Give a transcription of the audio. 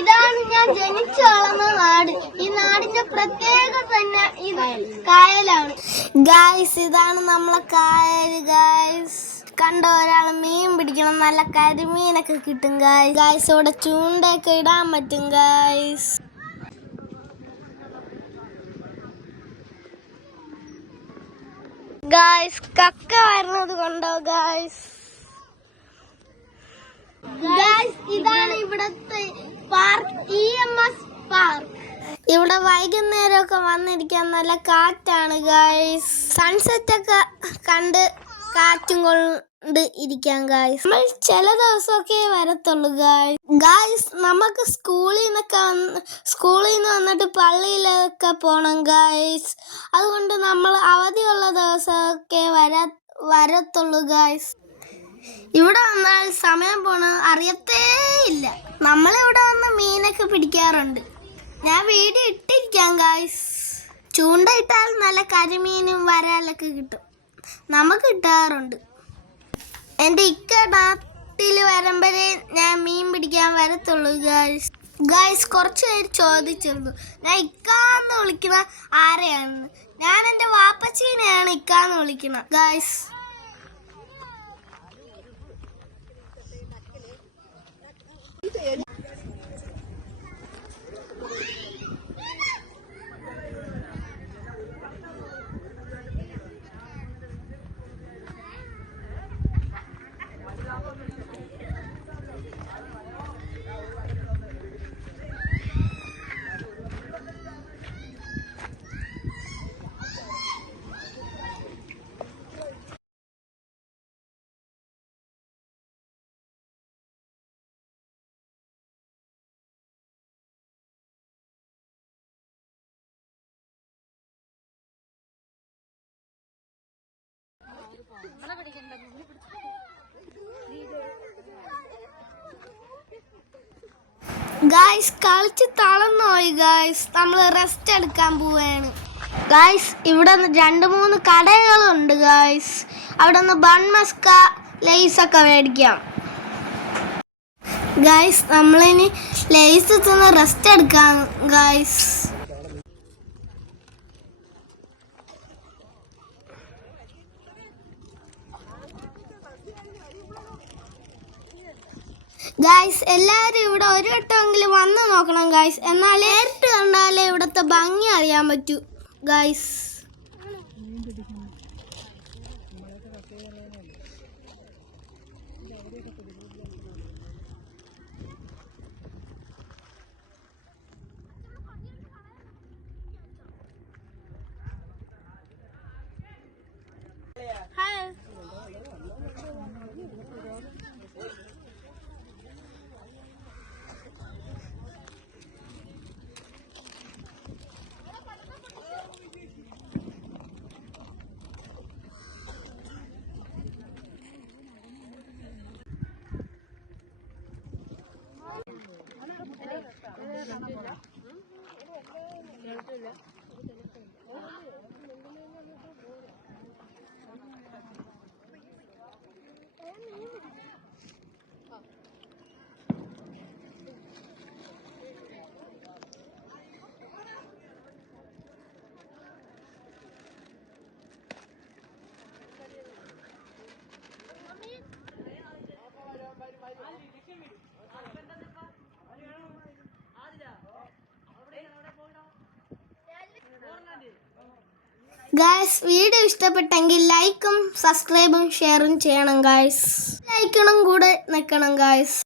ഇതാണ് ഞാൻ ജനിച്ചു വളർന്ന നാട്. ഈ നാടിന്റെ പ്രത്യേകത തന്നെ ഇത് കായലാണ്. ഗായ്സ്, ഇതാണ് നമ്മളെ കായൽ. ഗായ്സ് കണ്ട ഒരാൾ മീൻ പിടിക്കണം, നല്ല കരിമീനൊക്കെ കിട്ടും. ഗായ്സ് ഇവിടെ ചൂണ്ടയൊക്കെ ഇടാൻ പറ്റും. ഗായ്സ് കക്ക വരുന്നത് കൊണ്ടോ. ഗായ്സ് ഇതാണ് ഇവിടത്തെ പാർക്ക്, EMS പാർക്ക്. ഇവിടെ വൈകുന്നേരമൊക്കെ വന്നിരിക്കാൻ നല്ല കാറ്റാണ്. ഗായ്സ് സൺസെറ്റ് ഒക്കെ കണ്ട് കാറ്റും കൊണ്ട് ഇരിക്കാം. ഗായ്സ് നമ്മൾ ചില ദിവസമൊക്കെ വരത്തുള്ളൂ. ഗായ്സ് നമുക്ക് സ്കൂളിൽ നിന്ന് വന്നിട്ട് പള്ളിയിലൊക്കെ പോണം. ഗായ്സ് അതുകൊണ്ട് നമ്മൾ അവധിയുള്ള ദിവസമൊക്കെ വരത്തുള്ളൂ. ഗായ്സ് ഇവിടെ വന്നാൽ സമയം പോണ അറിയത്തേ ഇല്ല. നമ്മളിവിടെ വന്ന് മീനൊക്കെ പിടിക്കാറുണ്ട്. ഞാൻ വീഡിയോ ഇട്ടിരിക്കാം. ഗായ്സ് ചൂണ്ട ഇട്ടാൽ നല്ല കരിമീനും വരാലൊക്കെ കിട്ടും. നമുക്ക് കിട്ടാറുണ്ട്. എൻ്റെ ഇക്ക നാട്ടിൽ വരുമ്പോഴേ ഞാൻ മീൻ പിടിക്കാൻ വരത്തുള്ളൂ. ഗായ്സ് കുറച്ച് പേര് ചോദിച്ചിരുന്നു ഞാൻ ഇക്കാന്ന് വിളിക്കുന്ന ആരെയാണെന്ന്. ഞാൻ എൻ്റെ വാപ്പച്ചീനെയാണ് ഇക്കാന്ന് വിളിക്കുന്നത്. ഗായ്സ് കളിച്ച് തളർന്നുപോയി. നമ്മൾ റെസ്റ്റ് എടുക്കാൻ പോവുകയാണ്. ഇവിടെ 2-3 കടകളുണ്ട്. അവിടെ നിന്ന് ബൺമസ്ക ലേസൊക്കെ മേടിക്കാം. നമ്മളിനി ലേസ് തിന്ന് റെസ്റ്റ് എടുക്കാം. എല്ലാവരും ഇവിടെ ഒരു വട്ടമെങ്കിലും വന്ന് നോക്കണം. എന്നാൽ നേരിട്ട് കണ്ടാലേ ഇവിടുത്തെ ഭംഗി അറിയാൻ പറ്റൂ. വീഡിയോ ഇഷ്ടപ്പെട്ടെങ്കിൽ ലൈക്കും സബ്സ്ക്രൈബും ഷെയറും ചെയ്യണം. ലൈക്കണം കൂടെ നിൽക്കണം.